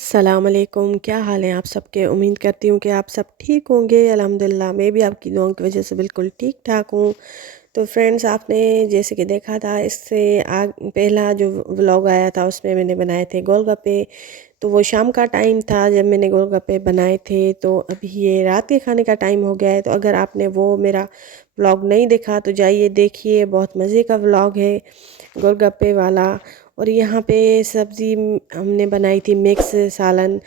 अस्सलाम वालेकुम, क्या हाल है आप सबके। उम्मीद करती हूँ कि आप सब ठीक होंगे। अल्हम्दुलिल्लाह मैं भी आपकी दुआओं की वजह से बिल्कुल ठीक ठाक हूँ। तो फ्रेंड्स, आपने जैसे कि देखा था, इससे पहला जो व्लॉग आया था उसमें मैंने बनाए थे गोलगप्पे। तो वो शाम का टाइम था जब मैंने गोलगप्पे बनाए थे। तो अभी ये रात के खाने का टाइम हो गया है। तो अगर आपने वो मेरा व्लॉग नहीं देखा तो जाइए देखिए, बहुत मज़े का व्लॉग है गोलगप्पे वाला। और यहाँ पे सब्ज़ी हमने बनाई थी मिक्स सालन।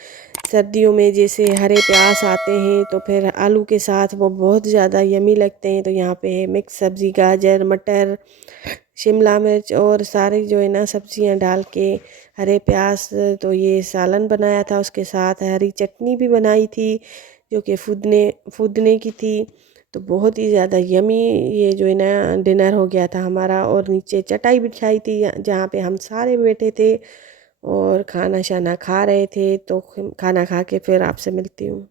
सर्दियों में जैसे हरे प्याज आते हैं तो फिर आलू के साथ वो बहुत ज़्यादा यमी लगते हैं। तो यहाँ पे है मिक्स सब्ज़ी, गाजर, मटर, शिमला मिर्च और सारी जो है ना सब्जियाँ डाल के हरे प्याज। तो ये सालन बनाया था, उसके साथ हरी चटनी भी बनाई थी जो कि फूदने की थी। तो बहुत ही ज़्यादा यमी ये जो है ना डिनर हो गया था हमारा। और नीचे चटाई बिछाई थी जहाँ पे हम सारे बैठे थे और खाना शाना खा रहे थे। तो खाना खा के फिर आपसे मिलती हूँ।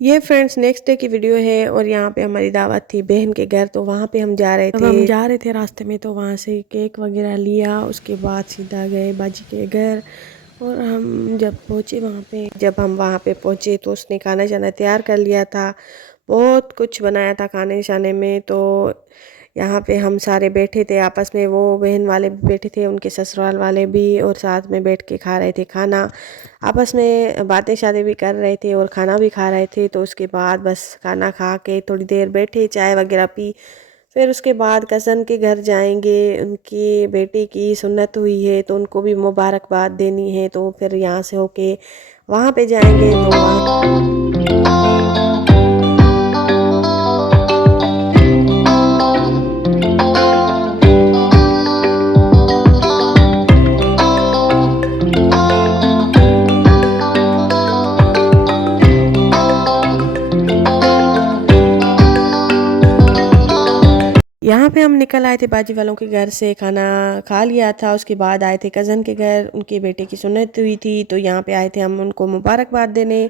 ये फ्रेंड्स नेक्स्ट डे की वीडियो है। और यहाँ पे हमारी दावत थी बहन के घर, तो वहाँ पे हम जा रहे थे। जब हम जा रहे थे रास्ते में तो वहाँ से केक वगैरह लिया, उसके बाद सीधा गए बाजी के घर। और हम जब पहुँचे वहाँ पे, जब हम वहाँ पे पहुँचे तो उसने खाना शाना तैयार कर लिया था, बहुत कुछ बनाया था खाने शाने में। तो यहाँ पे हम सारे बैठे थे आपस में, वो बहन वाले भी बैठे थे, उनके ससुराल वाले भी, और साथ में बैठ के खा रहे थे खाना। आपस में बातें शातें भी कर रहे थे और खाना भी खा रहे थे। तो उसके बाद बस खाना खा के थोड़ी देर बैठे, चाय वगैरह पी। फिर उसके बाद कज़न के घर जाएंगे, उनकी बेटी की सुन्नत हुई है तो उनको भी मुबारकबाद देनी है। तो फिर यहाँ से होके वहाँ पे जाएंगे। तो वहाँ यहाँ पे हम निकल आए थे बाजी वालों के घर से, खाना खा लिया था। उसके बाद आए थे कज़न के घर, उनके बेटे की सुन्नत हुई थी। तो यहाँ पे आए थे हम उनको मुबारकबाद देने।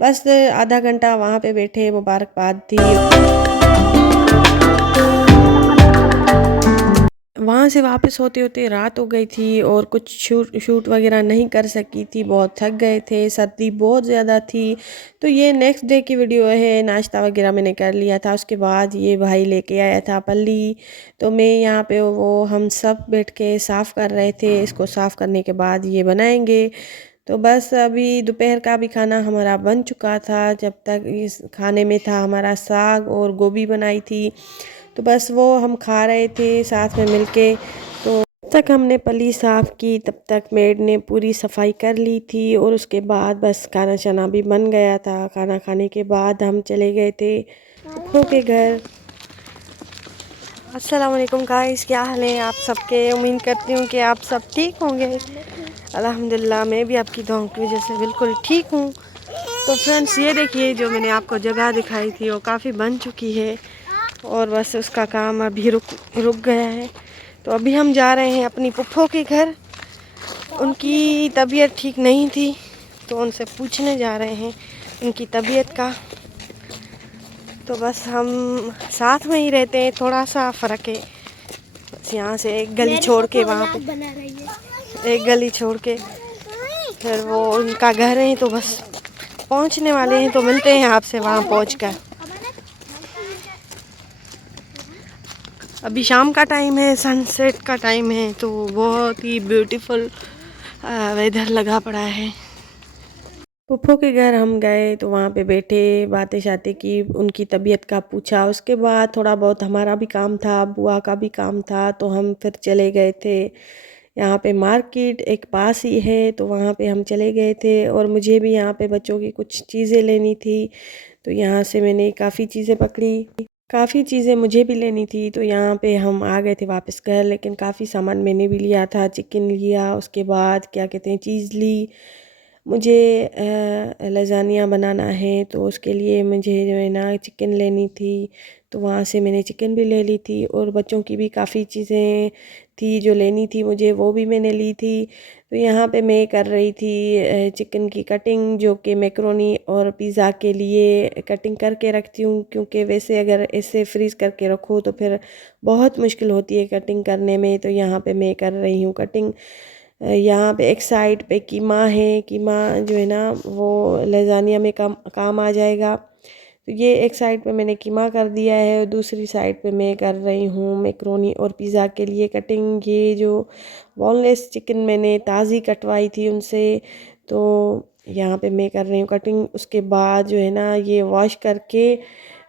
बस आधा घंटा वहाँ पे बैठे, मुबारकबाद थी। वहाँ से वापस होते होते रात हो गई थी और कुछ शूट वगैरह नहीं कर सकी थी, बहुत थक गए थे, सर्दी बहुत ज़्यादा थी। तो ये नेक्स्ट डे की वीडियो है। नाश्ता वगैरह मैंने कर लिया था। उसके बाद ये भाई लेके आया था पल्ली। तो मैं यहाँ पे वो हम सब बैठ के साफ़ कर रहे थे। इसको साफ़ करने के बाद ये बनाएंगे। तो बस अभी दोपहर का भी खाना हमारा बन चुका था। जब तक इस खाने में था हमारा साग और गोभी बनाई थी। तो बस वो हम खा रहे थे साथ में मिलके। तो जब तक हमने पली साफ़ की तब तक मेड ने पूरी सफाई कर ली थी। और उसके बाद बस खाना शाना भी बन गया था। खाना खाने के बाद हम चले गए थे फूफो के घर। अस्सलाम वालेकुम गाइस, क्या हाल है आप सबके। उम्मीद करती हूँ कि आप सब ठीक होंगे। अल्हम्दुलिल्लाह मैं भी आपकी दुआओं की वजह से बिल्कुल ठीक हूँ। तो फ्रेंड्स, ये देखिए जो मैंने आपको जगह दिखाई थी वो काफ़ी बन चुकी है और बस उसका काम अभी रुक गया है। तो अभी हम जा रहे हैं अपनी फूफो के घर। उनकी तबीयत ठीक नहीं थी तो उनसे पूछने जा रहे हैं उनकी तबीयत का। तो बस हम साथ में ही रहते हैं, थोड़ा सा फ़र्क है बस। यहाँ से एक गली छोड़ के वहाँ पे एक गली छोड़ के फिर वो उनका घर है। तो बस पहुँचने वाले हैं, तो मिलते हैं आपसे वहाँ पहुँचकर। अभी शाम का टाइम है, सनसेट का टाइम है, तो बहुत ही ब्यूटीफुल वेदर लगा पड़ा है। फूफो के घर हम गए तो वहाँ पे बैठे, बातें शातें की, उनकी तबीयत का पूछा। उसके बाद थोड़ा बहुत हमारा भी काम था, बुआ का भी काम था, तो हम फिर चले गए थे। यहाँ पे मार्केट एक पास ही है तो वहाँ पे हम चले गए थे। और मुझे भी यहाँ पे बच्चों की कुछ चीज़ें लेनी थी तो यहाँ से मैंने काफ़ी चीज़ें पकड़ी। काफ़ी चीज़ें मुझे भी लेनी थी तो यहाँ पे हम आ गए थे वापस घर। लेकिन काफ़ी सामान मैंने भी लिया था, चिकन लिया, उसके बाद क्या कहते हैं चीज़ ली, मुझे लज़ानिया बनाना है, तो उसके लिए मुझे जो है ना चिकन लेनी थी। तो वहाँ से मैंने चिकन भी ले ली थी और बच्चों की भी काफ़ी चीज़ें थी जो लेनी थी मुझे, वो भी मैंने ली थी। तो यहाँ पे मैं कर रही थी चिकन की कटिंग, जो कि मैकरोनी और पिज़्ज़ा के लिए कटिंग करके रखती हूँ, क्योंकि वैसे अगर ऐसे फ्रीज़ करके रखो तो फिर बहुत मुश्किल होती है कटिंग करने में। तो यहाँ पे मैं कर रही हूँ कटिंग। यहाँ पे एक साइड पे कीमा है, कीमा जो है ना वो लज़ानिया में काम आ जाएगा। तो ये एक साइड पे मैंने कीमा कर दिया है और दूसरी साइड पे मैं कर रही हूँ मैकरोनी और पिज़्ज़ा के लिए कटिंग। ये जो बोनलेस चिकन मैंने ताज़ी कटवाई थी उनसे, तो यहाँ पे मैं कर रही हूँ कटिंग। उसके बाद जो है ना ये वॉश करके,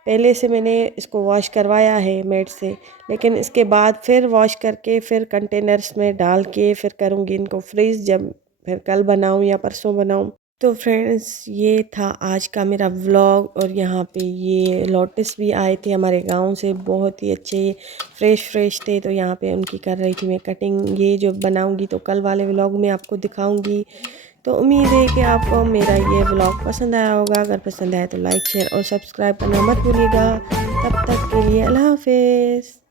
पहले से मैंने इसको वॉश करवाया है मेड से, लेकिन इसके बाद फिर वॉश करके फिर कंटेनर्स में डाल के फिर करूँगी इनको फ्रीज़, जब फिर कल बनाऊँ या परसों बनाऊँ। तो फ्रेंड्स ये था आज का मेरा व्लॉग। और यहाँ पे ये लोटस भी आए थे हमारे गांव से, बहुत ही अच्छे फ्रेश फ्रेश थे। तो यहाँ पे उनकी कर रही थी मैं कटिंग। ये जो बनाऊँगी तो कल वाले व्लॉग में आपको दिखाऊँगी। तो उम्मीद है कि आपको मेरा ये व्लॉग पसंद आया होगा। अगर पसंद आया तो लाइक शेयर और सब्सक्राइब करना मत भूलिएगा। तब तक के लिए अल्लाह हाफिज़।